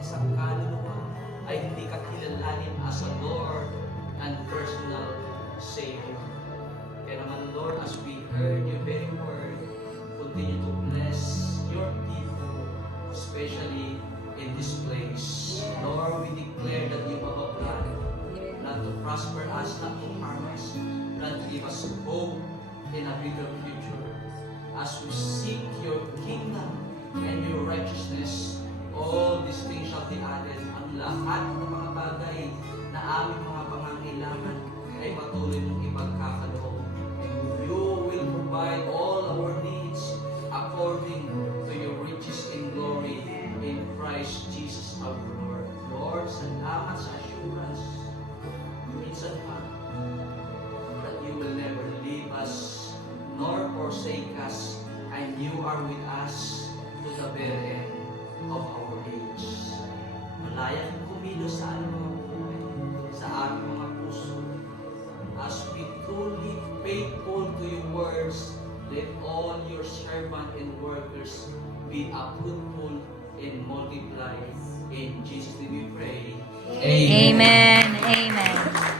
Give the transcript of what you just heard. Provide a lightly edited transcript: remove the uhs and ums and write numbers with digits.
isang kaluluwa ay hindi ka kilalanin as a Lord and personal Savior. Kaya naman, Lord, as we heard your very word, continue to bless your people, especially in this place. Lord, we declare that you have a plan, not to prosper us, not to harm us, but to give us hope in a bigger future. As we seek your kingdom and your righteousness, all these things shall be added. Ang lahat ng mga bagay na aming mga pangangailangan ay patuloy mong ipagkakaloob. You will provide all our needs according to your riches in glory in Christ Jesus our Lord. Lord, salamat sa assurance. Minsan pa, that you will never leave us nor forsake us, and you are with us to the very end of our age. Malaya kang kumilos sa aming mga buhay, sa aming mga puso. As we truly faithful to your words, let all your servants and workers be fruitful and multiply. In Jesus' name we pray. Amen. Amen.